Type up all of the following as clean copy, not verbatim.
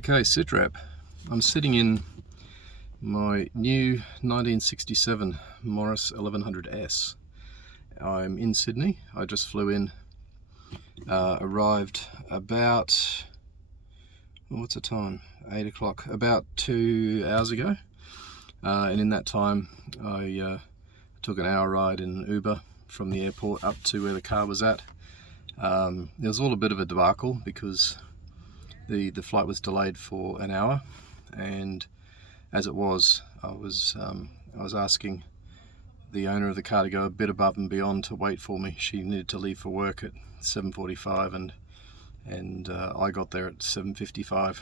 Okay, sit rep. I'm sitting in my new 1967 Morris 1100S. I'm in Sydney. I just flew in, arrived about, what's the time? 8 o'clock, about 2 hours ago. And in that time, I took an hour ride in an Uber from the airport up to where the car was at. There was all a bit of a debacle because the flight was delayed for an hour, and as it was, I was asking the owner of the car to go a bit above and beyond to wait for me. She needed to leave for work at 7:45, and I got there at 7:55.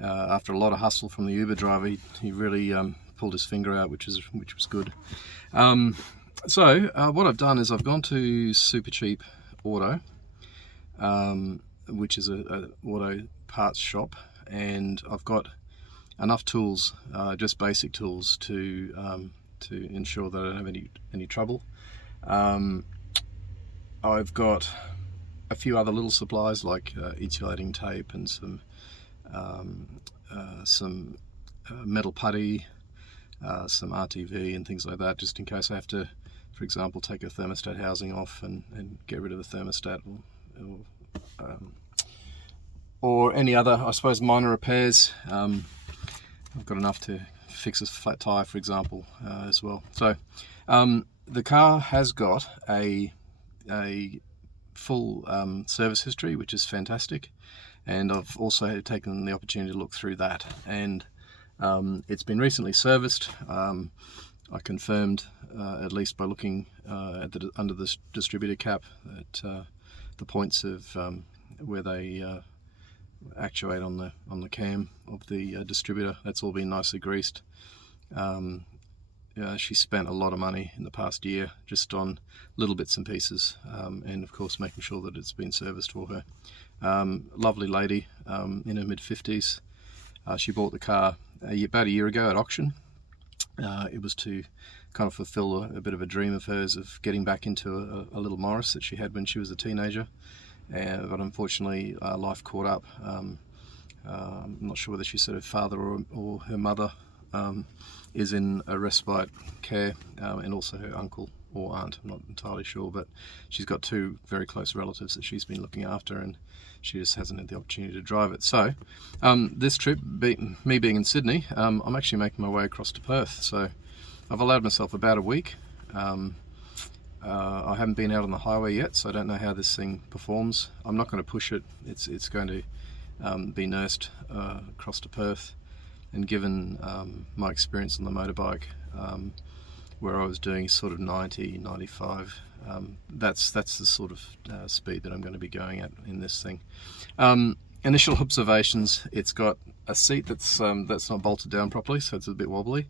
After a lot of hustle from the Uber driver, he really pulled his finger out, which was good. So what I've done is I've gone to Super Cheap Auto, which is a auto parts shop, and I've got enough tools, just basic tools, to ensure that I don't have any trouble. I've got a few other little supplies like insulating tape and some metal putty, some RTV and things like that, just in case I have to, for example, take a thermostat housing off and get rid of the thermostat, or any other, I suppose, minor repairs. I've got enough to fix a flat tire, for example, as well. So the car has got a full service history, which is fantastic, and I've also taken the opportunity to look through that, and it's been recently serviced. I confirmed, at least by looking under the distributor cap, that the points of where they actuate on the cam of the distributor, that's all been nicely greased. She spent a lot of money in the past year just on little bits and pieces, and of course making sure that it's been serviced for her. Lovely lady, in her mid-50s. She bought the car about a year ago at auction. It was to kind of fulfill a bit of a dream of hers of getting back into a little Morris that she had when she was a teenager, but unfortunately life caught up. I'm not sure whether she said her father or her mother is in a respite care, and also her uncle or aunt, I'm not entirely sure, but she's got two very close relatives that she's been looking after, and she just hasn't had the opportunity to drive it. So this trip, me being in Sydney, I'm actually making my way across to Perth, so I've allowed myself about a week. I haven't been out on the highway yet, so I don't know how this thing performs. I'm not going to push it. It's going to be nursed across to Perth, and given my experience on the motorbike, where I was doing sort of 90, 95, that's the sort of speed that I'm going to be going at in this thing. Initial observations: it's got a seat that's not bolted down properly, so it's a bit wobbly.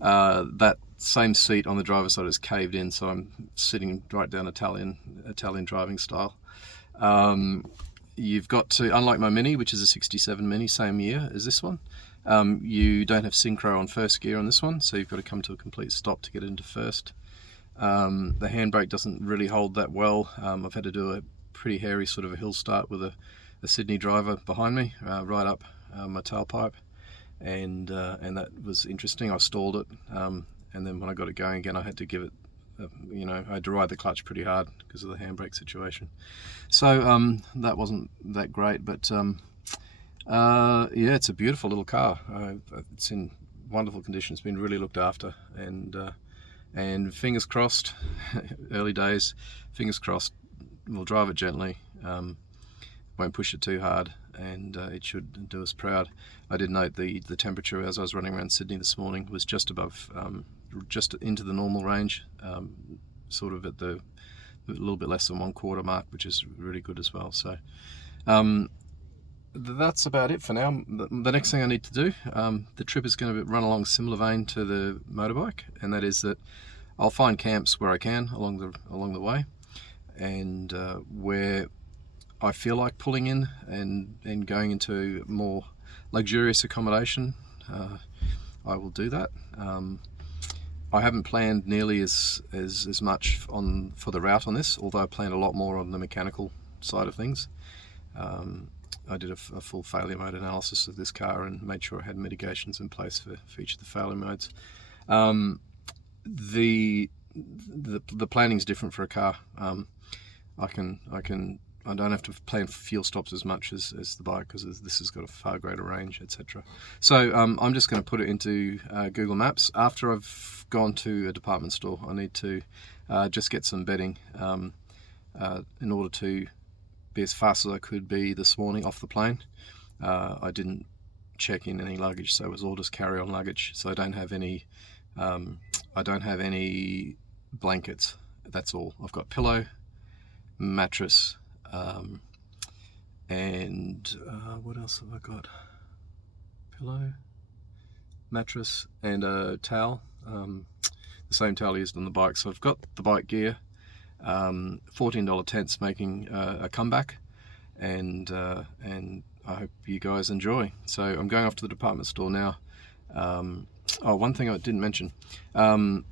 That same seat on the driver's side is caved in, so I'm sitting right down Italian driving style. You've got to, unlike my Mini, which is a 67 Mini, same year as this one, you don't have synchro on first gear on this one, so you've got to come to a complete stop to get into first. The handbrake doesn't really hold that well. I've had to do a pretty hairy sort of a hill start with a Sydney driver behind me, right up my tailpipe, and that was interesting. I stalled it, and then when I got it going again, I had to give it, I had to ride the clutch pretty hard because of the handbrake situation. So that wasn't that great, but yeah, it's a beautiful little car. It's in wonderful condition. It's been really looked after, and fingers crossed, early days, fingers crossed, we'll drive it gently, won't push it too hard, and it should do us proud. I did note the temperature as I was running around Sydney this morning was just above, just into the normal range, sort of at the a little bit less than 1/4 mark, which is really good as well. So that's about it for now. The next thing I need to do, the trip is going to run along a similar vein to the motorbike, and that is that I'll find camps where I can along the way, and where I feel like pulling in and going into more luxurious accommodation, I will do that. I haven't planned nearly as much for the route on this, although I planned a lot more on the mechanical side of things. I did a full failure mode analysis of this car and made sure I had mitigations in place for each of the failure modes. The planning is different for a car. I don't have to plan for fuel stops as much as the bike, because this has got a far greater range, etc. So I'm just going to put it into Google Maps. After I've gone to a department store, I need to just get some bedding in order to be as fast as I could be this morning off the plane. I didn't check in any luggage, so it was all just carry-on luggage. So I don't have any blankets. That's all. I've got pillow, mattress, and what else have I got? Pillow, mattress, and a towel. The same towel used on the bike. So I've got the bike gear. $14 tents making a comeback, and I hope you guys enjoy. So I'm going off to the department store now. One thing I didn't mention, when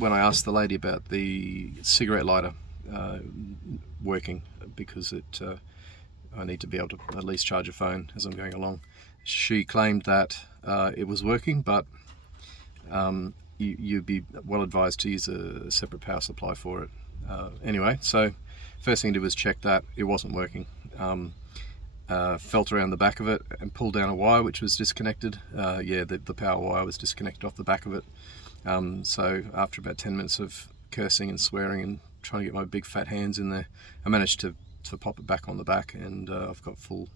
I asked the lady about the cigarette lighter working, because I need to be able to at least charge a phone as I'm going along, she claimed that it was working, but you'd be well advised to use a separate power supply for it. Anyway, so first thing I did was check that it wasn't working. Felt around the back of it and pulled down a wire which was disconnected. The power wire was disconnected off the back of it. So after about 10 minutes of cursing and swearing and trying to get my big fat hands in there, I managed to pop it back on the back, and I've got full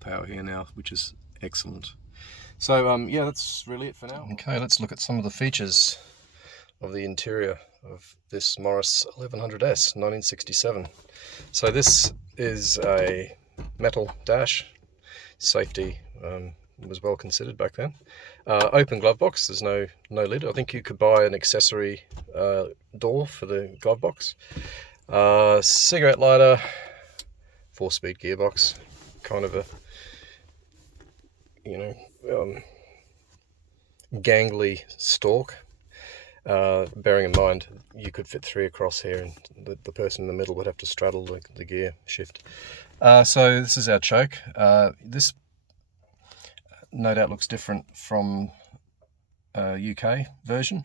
power here now, which is excellent. So yeah, that's really it for now. Okay, let's look at some of the features of the interior of this Morris 1100S 1967. So this is a metal dash. Safety was well considered back then. Open glove box. There's no lid. I think you could buy an accessory door for the glove box. Cigarette lighter, 4-speed gearbox, kind of a gangly stalk. Bearing in mind you could fit 3 across here, and the person in the middle would have to straddle the gear shift. So this is our choke. This no doubt looks different from UK version.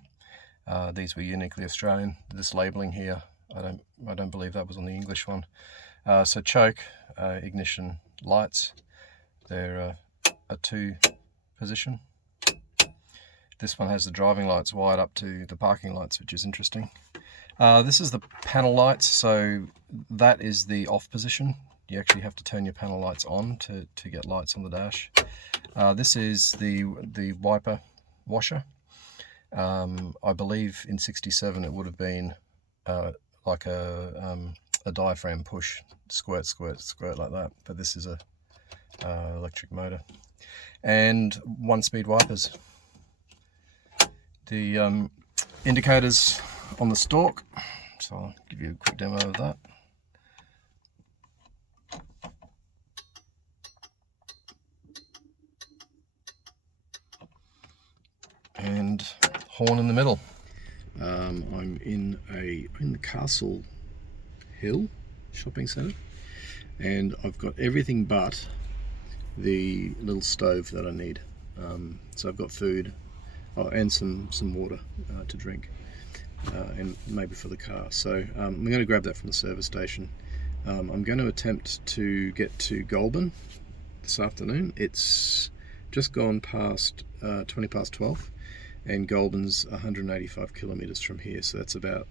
These were uniquely Australian. This labelling here, I don't believe that was on the English one. So choke, ignition lights, they're a 2 position. This one has the driving lights wired up to the parking lights, which is interesting. This is the panel lights, so that is the off position. You actually have to turn your panel lights on to get lights on the dash. This is the wiper washer. I believe in 67 it would have been like a diaphragm push, squirt, squirt, squirt like that, but this is a electric motor. And 1-speed wipers. The indicators on the stalk, so I'll give you a quick demo of that. And horn in the middle. I'm in the Castle Hill shopping centre, and I've got everything but the little stove that I need. So I've got food, and some water to drink, and maybe for the car. So I'm going to grab that from the service station. I'm going to attempt to get to Goulburn this afternoon. It's just gone past 20 past 12, and Goulburn's 185 kilometres from here, so that's about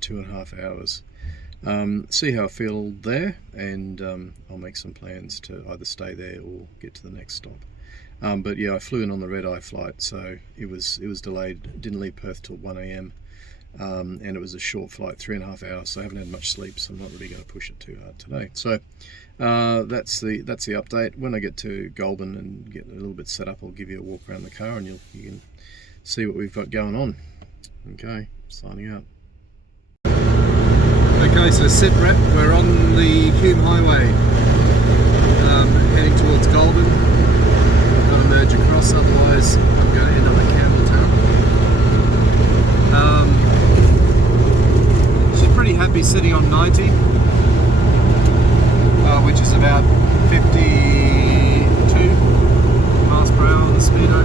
2.5 hours. See how I feel there, and I'll make some plans to either stay there or get to the next stop. But yeah, I flew in on the red-eye flight, so it was delayed. Didn't leave Perth till 1 AM, and it was a short flight, 3.5 hours. So I haven't had much sleep, so I'm not really going to push it too hard today. So that's the update. When I get to Goulburn and get a little bit set up, I'll give you a walk around the car, and you can see what we've got going on. Okay, signing out. Okay, so sit rep. We're on the Hume Highway, heading towards Goulburn. Got to merge across, otherwise I'm going to end up at Campbelltown. She's pretty happy sitting on 90, which is about 52 miles per hour on the speedo.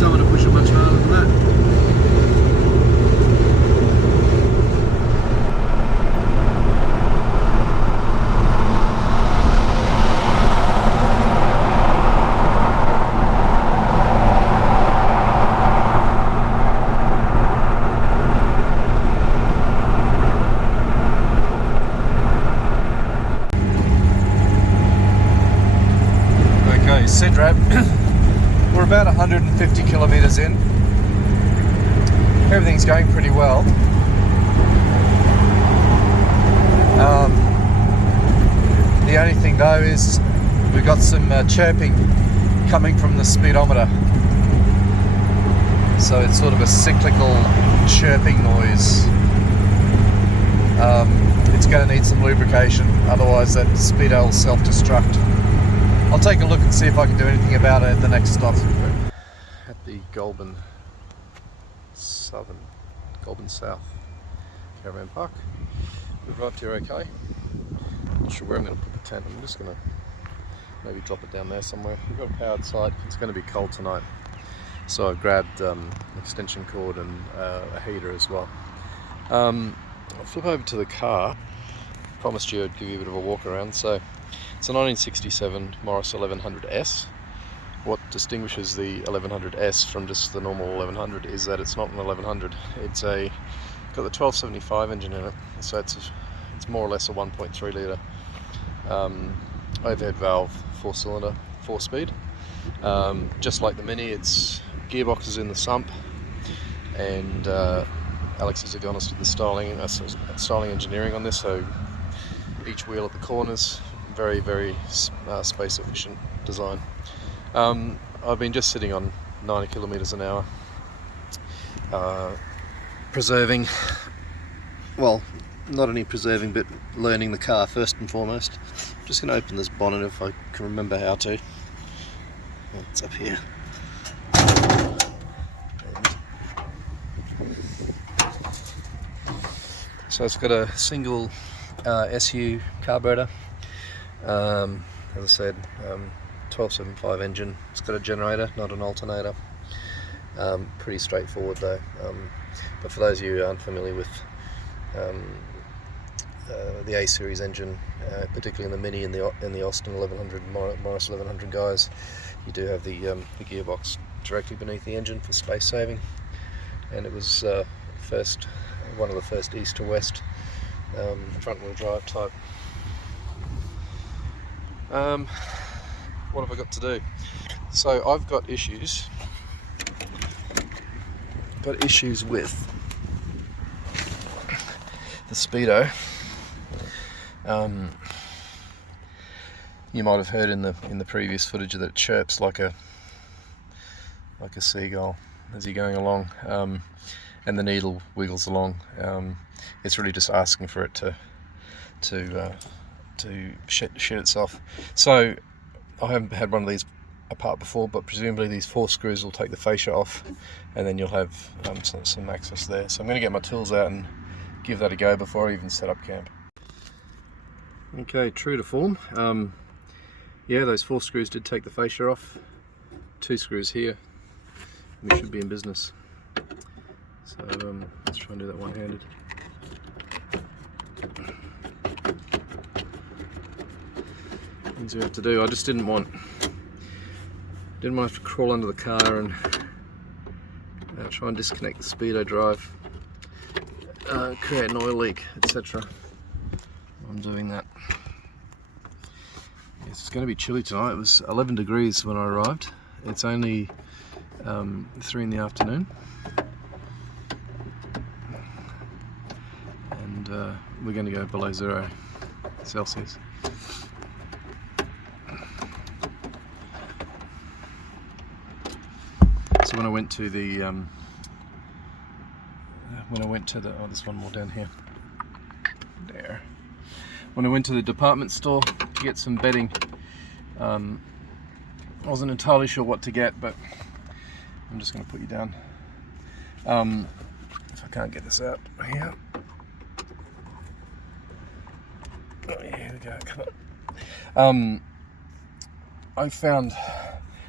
Don't want to push it much harder than that. Sidrap, we're about 150 kilometres in. Everything's going pretty well. The only thing though is we've got some chirping coming from the speedometer. So it's sort of a cyclical chirping noise. It's going to need some lubrication, otherwise that speedo will self-destruct. I'll take a look and see if I can do anything about it at the next stop. At the Goulburn South Caravan Park. We've arrived here okay. Not sure where I'm going to put the tent. I'm just going to maybe drop it down there somewhere. We've got a powered site. It's going to be cold tonight. So I've grabbed an extension cord and a heater as well. I'll flip over to the car. Promised you I'd give you a bit of a walk around. So it's a 1967 Morris 1100S. What distinguishes the 1100S from just the normal 1100 is that it's not an 1100. It's got the 1275 engine in it, so it's more or less a 1.3 litre overhead valve 4-cylinder 4-speed. Just like the Mini, its gearbox is in the sump, and Alex is honest with the styling engineering on this. So each wheel at the corners, very space efficient design. I've been just sitting on 90 kilometers an hour, preserving, well, not only preserving but learning the car first and foremost. I'm just going to open this bonnet if I can remember how to. It's up here. So it's got a single SU carburetor. As I said, 1275 engine. It's got a generator, not an alternator. Pretty straightforward though. But for those of you who aren't familiar with the A series engine, particularly in the Mini and the Austin 1100, Morris 1100 guys, you do have the gearbox directly beneath the engine for space saving. And it was one of the first east to west front wheel drive type. What have I got to do? So I've got issues with the speedo. You might have heard in the previous footage that it chirps like a seagull as you're going along, and the needle wiggles along. It's really just asking for it to shit itself. So I haven't had one of these apart before, but presumably these 4 screws will take the fascia off, and then you'll have some access there. So I'm going to get my tools out and give that a go before I even set up camp. Okay, true to form. Yeah, those 4 screws did take the fascia off. 2 screws here. We should be in business. So let's try and do that one-handed. Things we have to do. I just didn't want to have to crawl under the car and try and disconnect the speedo drive, create an oil leak, etc. I'm doing that. Yes, it's going to be chilly tonight. It was 11 degrees when I arrived. It's only 3 in the afternoon, and we're going to go below 0 Celsius. So when I went to the oh, there's one more down here. There. When I went to the department store to get some bedding, I wasn't entirely sure what to get, but I'm just going to put you down. If I can't get this out here. Oh, yeah, here we go. Come on. I found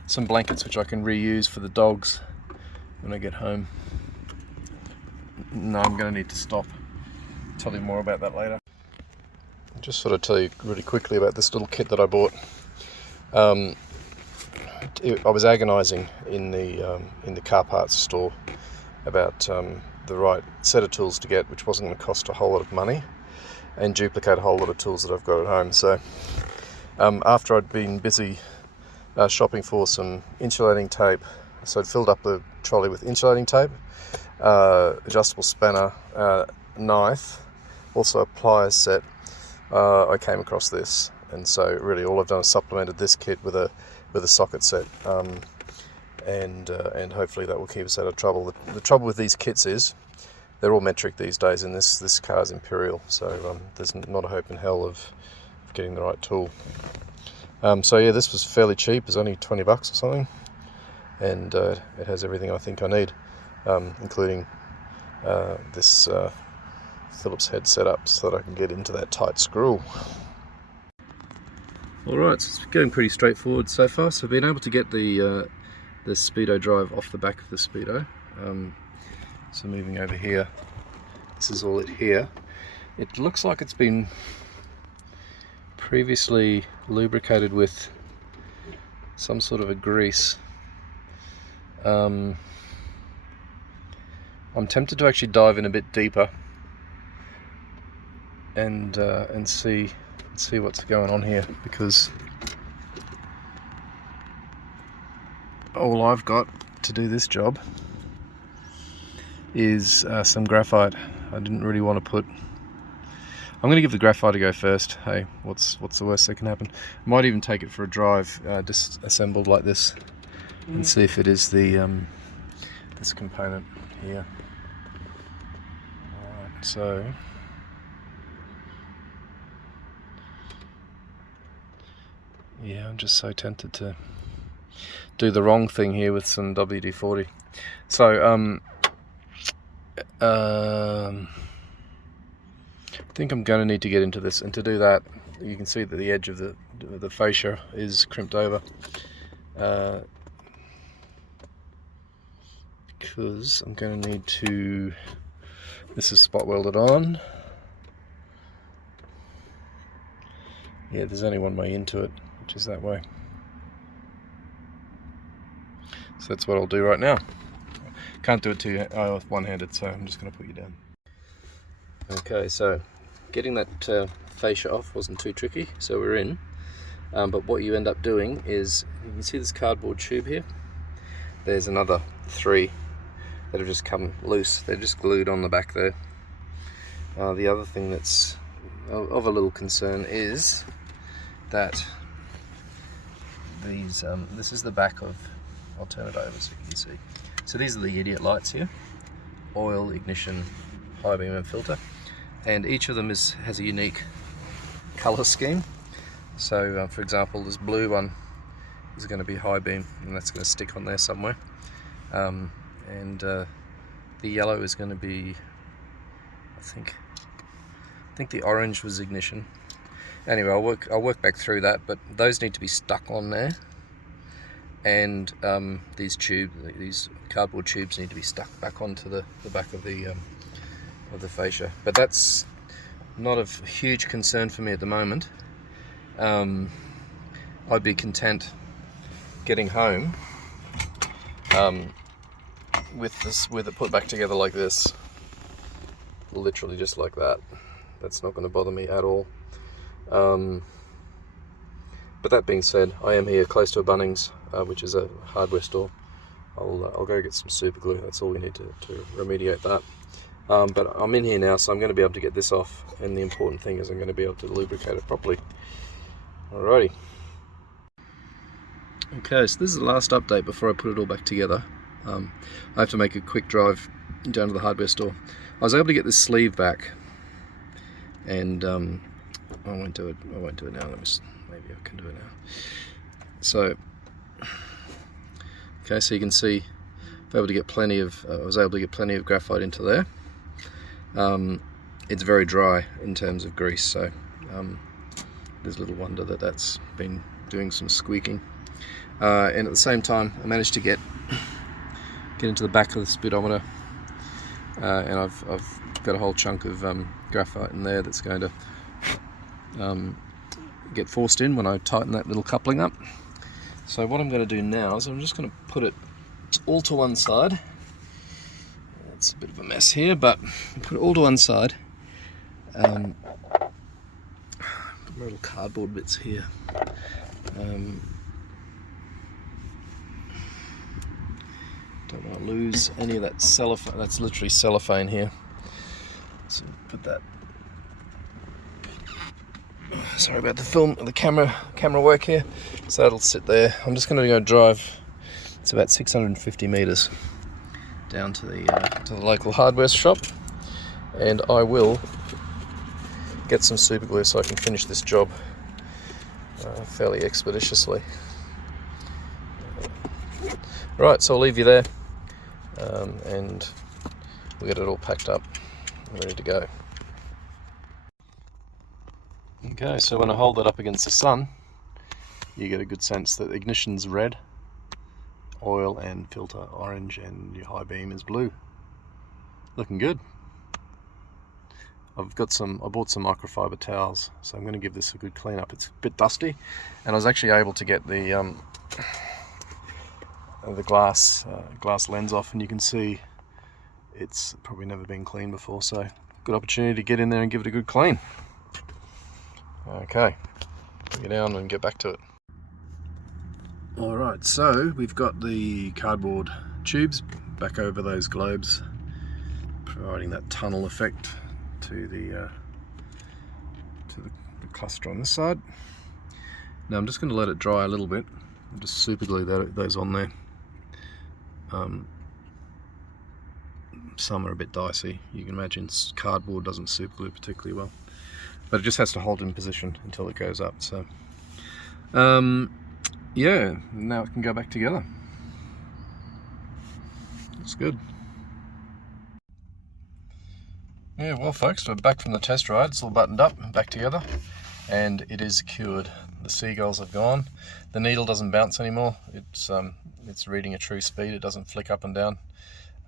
some blankets which I can reuse for the dogs when I get home. No, I'm going to need to stop. Tell you more about that later. I'll just sort of tell you really quickly about this little kit that I bought. I was agonising in the car parts store about the right set of tools to get, which wasn't going to cost a whole lot of money and duplicate a whole lot of tools that I've got at home. So after I'd been busy shopping for some insulating tape, so I'd filled up the trolley with insulating tape, adjustable spanner, knife, also a pliers set. I came across this, and so really all I've done is supplemented this kit with a socket set, and hopefully that will keep us out of trouble. The trouble with these kits is they're all metric these days, and this car's Imperial, so there's not a hope in hell of getting the right tool. So yeah, this was fairly cheap. It was only 20 bucks or something, and it has everything I think I need, including this Phillips head setup so that I can get into that tight screw. Alright, so it's going pretty straightforward so far. So I've been able to get the Speedo drive off the back of the Speedo. So moving over here, this is all it here. It looks like it's been previously lubricated with some sort of a grease. I'm tempted to actually dive in a bit deeper and see what's going on here, because all I've got to do this job is some graphite. I didn't really want to put. I'm going to give the graphite a go first. Hey, what's the worst that can happen? I might even take it for a drive, just assembled like this, and see if it is the this component here. Alright, so yeah, I'm just so tempted to do the wrong thing here with some WD-40. So I think I'm going to need to get into this, and to do that, you can see that the edge of the fascia is crimped over, because I'm going to need to. This is spot welded on. Yeah, there's only one way into it, which is that way. So that's what I'll do right now. Can't do it one-handed, so I'm just going to put you down. Okay, so getting that fascia off wasn't too tricky, so we're in. But what you end up doing is, you can see this cardboard tube here. There's another 3 that have just come loose. They're just glued on the back there. The other thing that's of a little concern is that these, this is the back of, I'll turn it over so you can see. So these are the idiot lights here: oil, ignition, high beam and filter. And each of them has a unique colour scheme. So for example, this blue one is going to be high beam, and that's going to stick on there somewhere. And the yellow is going to be, I think the orange was ignition. Anyway, I'll work back through that, but those need to be stuck on there. And these cardboard tubes need to be stuck back onto the back of the fascia. But that's not of huge concern for me at the moment. I'd be content getting home with it put back together like this, literally just like that. That's not going to bother me at all. But that being said, I am here close to a Bunnings, which is a hardware store. I'll go get some super glue. That's all we need to remediate that. But I'm in here now, so I'm going to be able to get this off, and the important thing is I'm going to be able to lubricate it properly. Alrighty. Okay, so this is the last update before I put it all back together. I have to make a quick drive down to the hardware store. I was able to get this sleeve back, and I won't do it now. Maybe I can do it now. So, okay, so you can see I was able to get plenty of graphite into there. It's very dry in terms of grease, so there's little wonder that that's been doing some squeaking. And at the same time, I managed to get into the back of the speedometer, and I've got a whole chunk of graphite in there that's going to get forced in when I tighten that little coupling up. So what I'm going to do now is I'm just going to put it all to one side. It's a bit of a mess here, but put it all to one side. Put my little cardboard bits here. Don't want to lose any of that cellophane. That's literally cellophane here. So put that. Sorry about the camera work here. So that'll sit there. I'm just going to go drive. It's about 650 meters down to the local hardware shop, and I will get some super glue so I can finish this job fairly expeditiously. Right, so I'll leave you there, and we'll get it all packed up and ready to go. Okay, so when I hold it up against the sun, you get a good sense that the ignition's red, oil and filter orange, and your high beam is blue. Looking good. I bought some microfiber towels, so I'm going to give this a good clean up. It's a bit dusty, and I was actually able to get the glass lens off, and you can see it's probably never been cleaned before, so good opportunity to get in there and give it a good clean. Okay, get down and get back to it. Alright, so we've got the cardboard tubes back over those globes, providing that tunnel effect to the cluster on this side. Now I'm just going to let it dry a little bit and just super glue those on there. Some are a bit dicey. You can imagine cardboard doesn't super glue particularly well, but it just has to hold in position until it goes up. So yeah, now it can go back together. Looks good. Yeah, well folks, we're back from the test ride. It's all buttoned up and back together, and it is cured. The seagulls have gone. The needle doesn't bounce anymore. It's reading a true speed. It doesn't flick up and down.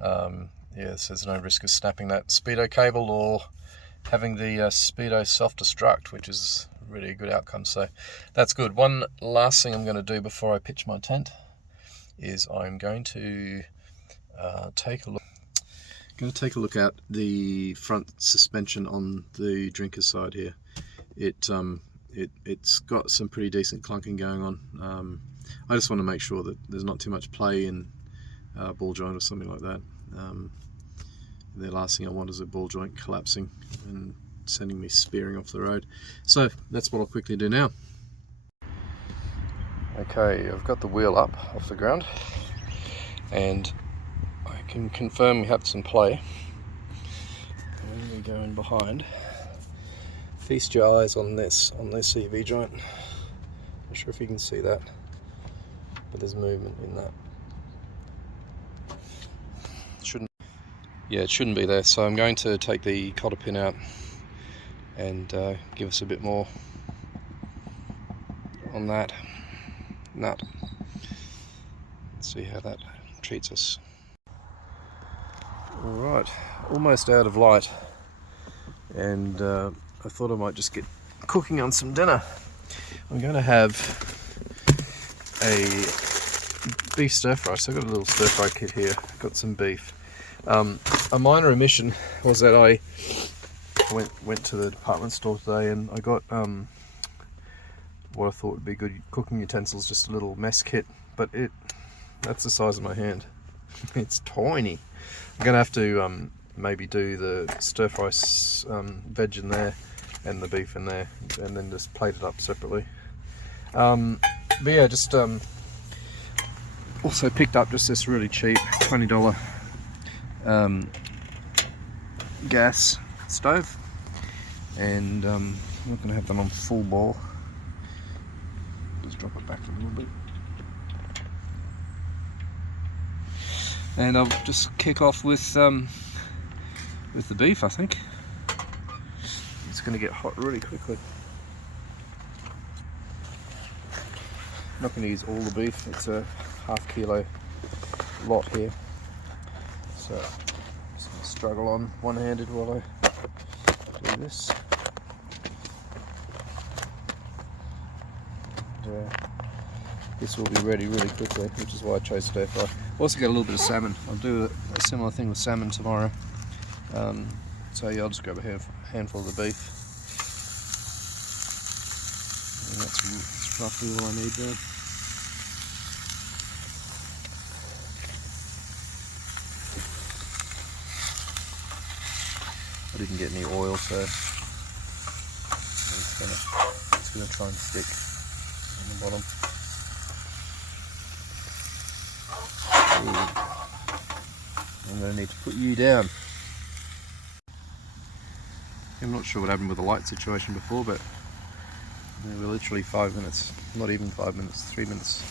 Yeah, so there's no risk of snapping that speedo cable or having the speedo self-destruct, which is really a good outcome. So that's good. One last thing I'm going to do before I pitch my tent is I'm going to take a look at the front suspension on the drinker's side here. It's got some pretty decent clunking going on. I just want to make sure that there's not too much play in ball joint or something like that. The last thing I want is a ball joint collapsing and sending me spearing off the road. So that's what I'll quickly do now. Okay, I've got the wheel up off the ground, and I can confirm we have some play. And we go in behind. Feast your eyes on this EV joint. Not sure if you can see that, but there's movement in that. It shouldn't be there, so I'm going to take the cotter pin out and give us a bit more on that nut. Let's see how that treats us. Alright, almost out of light, and I thought I might just get cooking on some dinner. I'm going to have a beef stir fry. So I've got a little stir fry kit here, got some beef. A minor omission was that I went to the department store today and I got what I thought would be good cooking utensils, just a little mess kit, but that's the size of my hand. It's tiny. I'm gonna have to maybe do the stir fry veg in there and the beef in there, and then just plate it up separately. But yeah, just also picked up just this really cheap $20 gas stove, and I'm not going to have them on full bore. Just drop it back a little bit, and I'll just kick off with the beef. I think it's going to get hot really quickly. not going to use all the beef, it's a ½ kilo lot here. So I'm just going to struggle on one-handed while I do this. And, this will be ready really quickly, which is why I chose stir fry. Also got a little bit of salmon. I'll do a similar thing with salmon tomorrow. So yeah, I'll just grab a handful of the beef. And that's roughly all I need there. I didn't get any oil, so it's gonna try and stick on the bottom. Ooh. I'm gonna need to put you down. I'm not sure what happened with the light situation before, but we're literally 5 minutes, not even 5 minutes, 3 minutes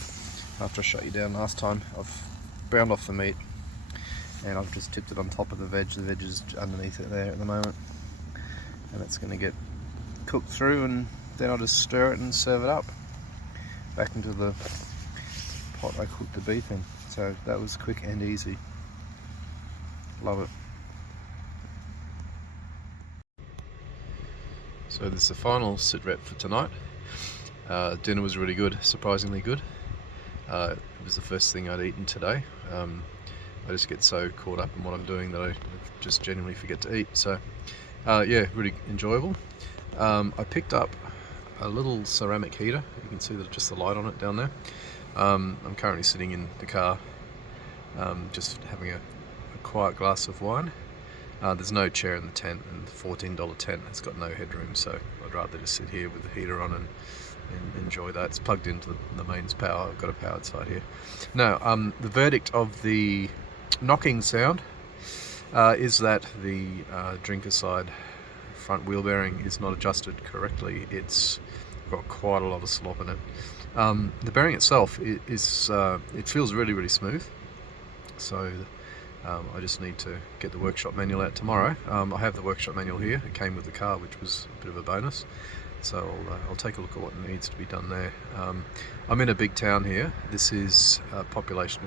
after I shut you down last time. I've browned off the meat and I've just tipped it on top of the veg. The veg is underneath it there at the moment, and it's going to get cooked through, and then I'll just stir it and serve it up back into the pot I cooked the beef in. So that was quick and easy. Love it. So this is the final sit rep for tonight. Dinner was really good, surprisingly good. It was the first thing I'd eaten today. I just get so caught up in what I'm doing that I just genuinely forget to eat. So yeah, really enjoyable. I picked up a little ceramic heater. You can see that just the light on it down there. I'm currently sitting in the car, just having a quiet glass of wine. There's no chair in the tent, and the $14 tent has got no headroom, so I'd rather just sit here with the heater on and enjoy that. It's plugged into the mains power. I've got a powered side here. Now, the verdict of the knocking sound is that the drinker side front wheel bearing is not adjusted correctly. It's got quite a lot of slop in it. The bearing itself is it feels really smooth, so I just need to get the workshop manual out tomorrow. I have the workshop manual here. It came with the car, which was a bit of a bonus, so I'll take a look at what needs to be done there. I'm in a big town here. This is a population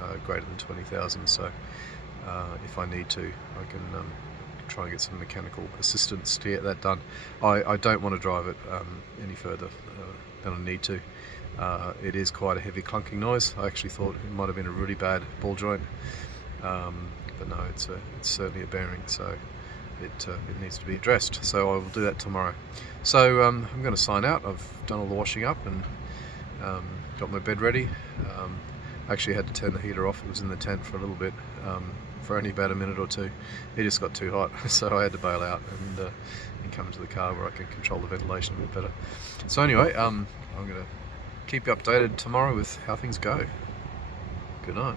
of greater than 20,000, so if I need to, I can try and get some mechanical assistance to get that done. I don't want to drive it any further than I need to. It is quite a heavy clunking noise. I actually thought it might have been a really bad ball joint, but no, it's certainly a bearing, so it needs to be addressed. So I will do that tomorrow. So I'm going to sign out. I've done all the washing up and got my bed ready. I actually had to turn the heater off. It was in the tent for a little bit, for only about a minute or two. It just got too hot, so I had to bail out and come into the car where I can control the ventilation a bit better. So anyway, I'm going to keep you updated tomorrow with how things go. Good night.